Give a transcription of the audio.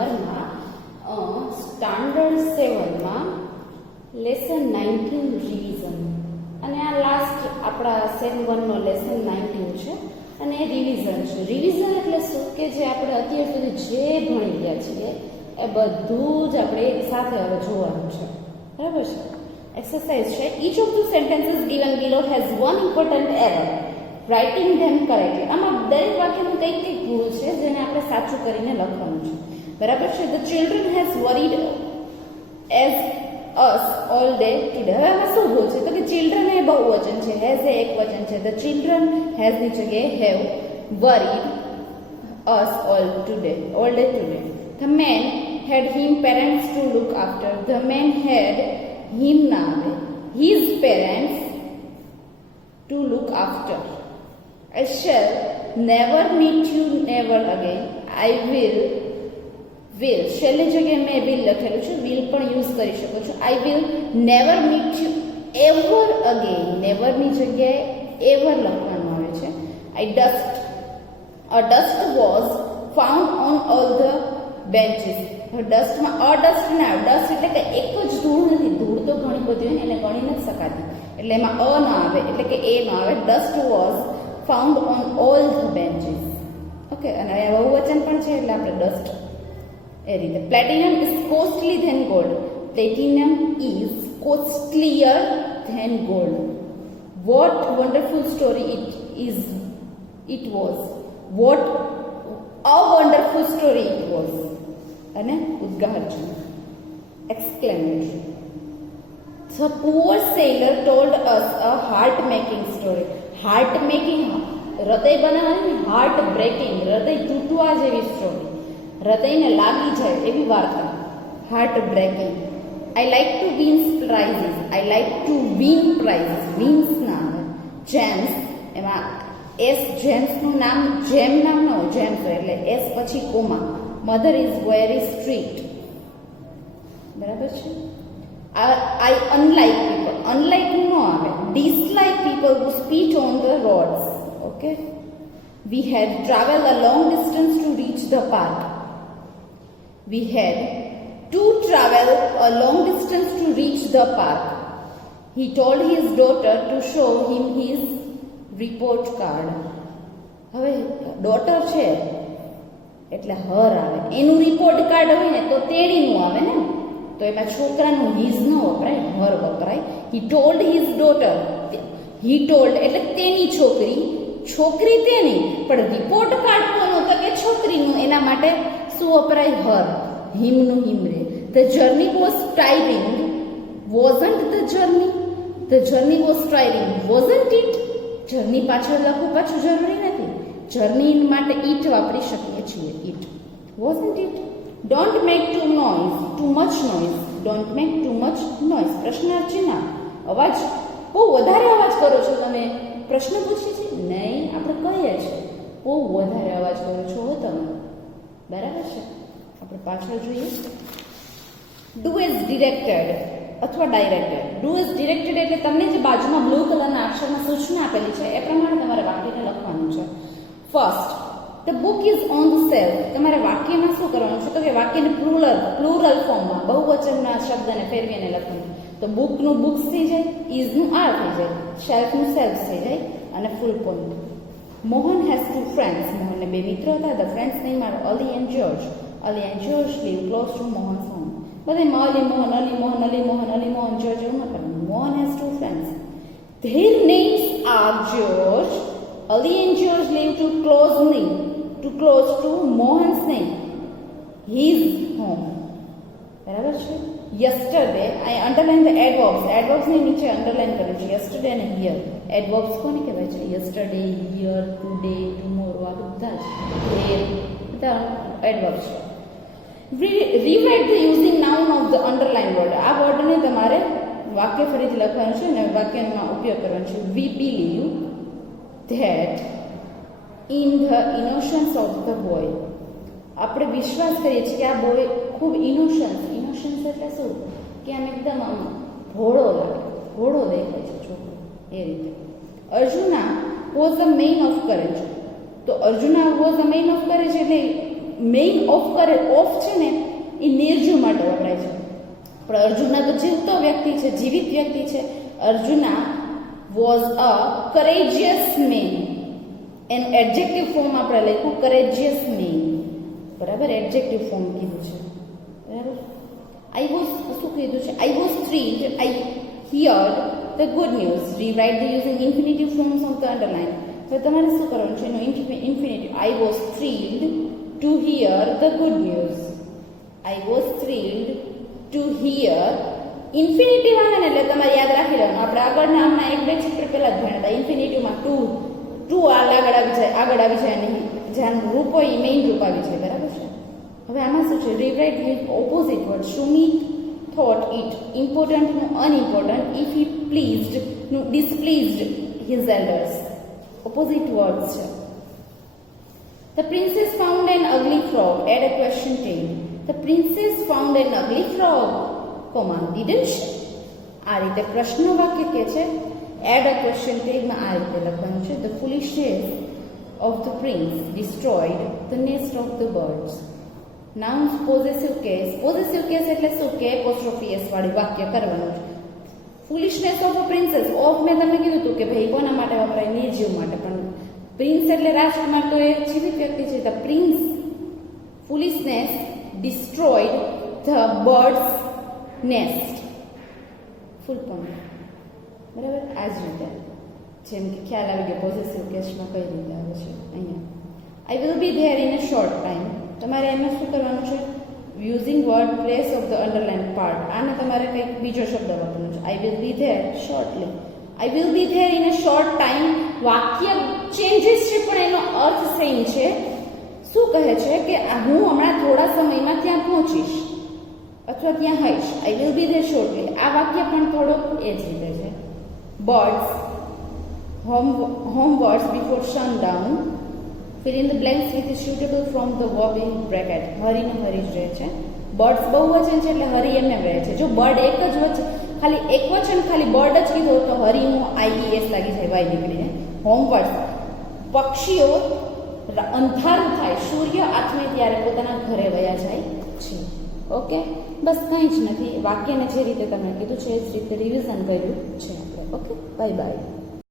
ગ્રામરમાં standard 7 માં lesson 19 revision, અને આ લાસ્ટ આપણા સેમ 1 નો લેસન 19 છે અને એ રિવિઝન છે. રિવિઝન એટલે શું કે જે આપણે અત્યાર સુધી જે ભણી ગયા છીએ એ બધું જ આપણે એક સાથે હવે જોવાનું છે. બરાબર છે? એક્સરસાઇઝ છે. Inch of the sentences given below has one important error, writing them correctly. આમાં દરેક વાક્યનું કંઈક ભૂલ છે જેને આપણે સાચું કરીને લખવાનું છે. બરાબર છે? The children has worried as us all day today. હવે આમાં શું ભૂલ છે? તો કે ચિલ્ડ્રન એ બહુવચન છે, હેઝ એ એકવચન છે. ધ ચિલ્ડ્રન હેઝ ની જગ્યાએ have worried us all day today. The man had him parents to look after. The man had him ના આવે, his parents to look after. I shall never meet you never again. I will shall ની જગ્યાએ મેં will લખેલું છે, will પણ use કરી શકો છો. I will never meet you ever again. never ની જગ્યાએ ever લખવાનું આવે છે. A dust was found on all the benches. ડસ્ટમાં અડસ્ટ ના, ડસ્ટ એટલે કે એક જ ધૂળ નથી, ધૂળ તો ઘણી બધી હોય એને ગણી નથી શકાતી, એટલે એમાં અ ના આવે, એટલે કે એ ના આવે. Dust was found on all the benches. Okay, અને અહીંયા બહુવચન પણ છે એટલે આપણે ડસ્ટ એ રીતે. Platinum is costly than gold. Platinum is costlier than gold. What wonderful story it was. What a wonderful story it was. અને ઉદ્ગાર છે, exclamation. The poor sailor told us a heart-making story. Heart-making, હૃદય બનાવવાની, heart breaking, હૃદય તૂટવા જેવી story, હૃદયને લાગી જાય એવી વાર્તા. Heart breaking. I like to win prizes. I like to win prizes. Wins ના આવે. જેમ્સ, એમાં એસ જેમ્સનું નામ જેમ નામ ન હોય, જેમ્સ હોય એટલે એસ પછી comma. Mother is very strict. બરાબર છે? I unlike people. Unlike નો આવે. Dislike people who spit on the roads. Okay? We had traveled a long distance to reach the park. We had to travel a long distance to reach the park. He told his daughter to show him his report card. હવે daughter છે એટલે હર આવે, એનું report card હોય ને તો તેડીનું આવે ને, તો એમાં છોકરાનું હિઝ ન વપરાય, હર વપરાય. હી ટોલ્ડ હિઝ ડોટર. હી ટોલ્ડ એટલે તેની છોકરી, છોકરી તેની, પણ રિપોર્ટ કાર્ડ કોનો તો કે છોકરીનું, એના માટે શું વપરાય? હર. હિમનું હિમ રે. The journey was ટાયરિંગ. Wasn't the journey. The journey was ટાયરિંગ. Wasn't it. Journey પાછળ લખવું પાછું જરૂરી નથી, જર્ની માટે ઈટ વાપરી શકીએ છીએ. It. Wasn't it. Don't make too much noise. Don't make too much noise. પ્રશ્નાર્થ ચિહ્ન. અવાજ, બહુ વધારે અવાજ કરો છો તમે. પ્રશ્ન પૂછે છે? નહીં, આપણે કહીએ છીએ બહુ વધારે અવાજ કરો છો તમે. બરાબર છે? આપણે પાછળ જોઈએ. ડુ એઝ ડિરેક્ટેડ અથવા ડાયરેક્ટેડ. ડુ એઝ ડિરેક્ટેડ એટલે તમને જે બાજુમાં બ્લુ કલરના અક્ષરમાં સૂચના આપેલી છે એ પ્રમાણે તમારે વાક્યને લખવાનું છે. First, the book is on the shelf. તમારે વાક્યમાં શું કરવાનું છે? તો કે વાક્યને પ્લુરલ ફોર્મમાં બહુવચનના શબ્દને ફેરવીને લખવાનું. તો બુકનું બુક્સ થઈ જાય, ઇઝનું આર થઈ જાય, શેલ્ફનું સેલ્ફ થઈ જાય, અને full point. Mohan has two friends. મોહનને બે મિત્રો હતા. The friends name are Ali and George. Ali and George live close to Mohan's home. બધામાં અલી મોહન, અલી મોહન, અલી મોહન, અલી મોહન, જ્યોર્જ એવું ન કરવાનું. Mohan has two friends. Their names are George. Ali and George live too close to Mohan's name, his home. બરાબર છે? Yesterday, I underline the adverbs. Adverbs ની નીચે underline કરું છું. Yesterday અને here. Adverbs કોને કહેવાય છે? Yesterday, here, today, tomorrow, આ બધા જ બધા adverbs છે. Rewrite the using noun of the underlined word. આ વર્ડને તમારે વાક્ય ફરીથી લખવાનું છે અને વાક્યમાં ઉપયોગ કરવાનો છે. We believe that in the innocence of the boy. આપણે વિશ્વાસ કરીએ છીએ કે આ બોય ખૂબ ઇનોશન્સ એટલે શું કે આમ એકદમ આમ ભોળો દેખાય છે છોકરો, એ રીતે. Arjuna was the man of courage. તો Arjuna was the man of courage એટલે મેઇન ઓફ કરે, ઓફ છે ને એ નિર્જીવ માટે વપરાય છે, પણ અર્જુના તો જીવતો વ્યક્તિ છે, જીવિત વ્યક્તિ છે. Arjuna was a courageous man. એનું એડજેક્ટિવ ફોર્મ આપણે લખ્યું કરેજિયસ મેન, બરાબર, એડજેક્ટિવ ફોર્મ કીધું છે, બરાબર. આઈ વોઝ શું કીધું છે? I was thrilled, I heard the good news. Rewrite the using infinitive forms of the underline. તો તમારે શું કરવાનું છે? એનું infinitive. I was thrilled to hear the good news. I was thrilled to hear. Infinitive આવે ને એટલે તમારે યાદ રાખી લેવાનું. આપણે આગળના આમના એક બે ચેપ્ટર પહેલા જ ભણ્યા હતા. ઇન્ફિનિટિવમાં ટુ આગળ આવી જાય નહીં, જેનું રૂપ હોય એ મેઇન રૂપ આવી જાય, બરાબર છે. હવે આમાં શું છે? Rewrite with opposite word. Sumit thought it important નું અનઇમ્પોર્ટન્ટ, ઇફ હી પ્લીઝડ નું ડિસપ્લીઝડ હિઝ એલ્ડર્સ. ઓપોઝિટ વર્ડ્સ છે. The princess found an ugly frog. Add a question tag. The princess found an ugly frog, comma, didn't she? આ રીતે પ્રશ્ન વાક્ય કે છે. Add a question ટેગમાં આ રીતે લખવાનું છે. The foolishness of the prince destroyed the nest of the birds. Nouns possessive case. Possessive case એટલે શું? કે એપોસ્ટ્રોફી એસ વાળું વાક્ય કરવાનું છે. Foolishness of a princess. Of મેં તમને કીધું હતું કે ભાઈ કોના માટે વપરાય? નિર્જીવ માટે. પણ પ્રિન્સ એટલે રાજકુમાર, તો એ જીવિત વ્યક્તિ છે. The prince foolishness destroyed the bird's nest. Full point, બરાબર. આ જ રીતે જેમ કે ખ્યાલ આવી ગયો પોઝેસિવ કેસમાં કઈ રીતે આવે છે. અહીંયા આઈ will be there in a short time. તમારે એમાં શું કરવાનું છે? Using word place of the underline part. આને તમારે કંઈક બીજો શબ્દ વાપરવાનો છે. આઈ will be there shortly. I will be there in a short time. વાક્ય ચેન્જીસ છે પણ એનો અર્થ સેમ છે. શું કહે છે કે હું હમણાં થોડા સમયમાં ત્યાં પહોંચીશ અથવા ત્યાં હઈશ. I will be there shortly. આ વાક્ય પણ થોડોક એ જ રીતે છે. Birds homewards before sundown. Fill in the blanks with suitable from the verb in bracket. હરીને હરી જ રહે છે. બર્ડ્સ બહુવચન છે એટલે હરી એમને રહે છે. જો બર્ડ એક જ વચન, ખાલી એક વચન ખાલી બર્ડ જ કીધું તો હરીનું IES લાગી જાય, વાય નીકળીને. હોમવર્ડ્સ પક્ષીઓ અંધારું થાય, સૂર્ય આથમે ત્યારે પોતાના ઘરે વયા જાય છે. ઓકે, બસ કંઈ જ નથી. વાક્યને જે રીતે તમે કીધું છે એ જ રીતે રિવિઝન કર્યું છે આપણે. Okay, bye bye.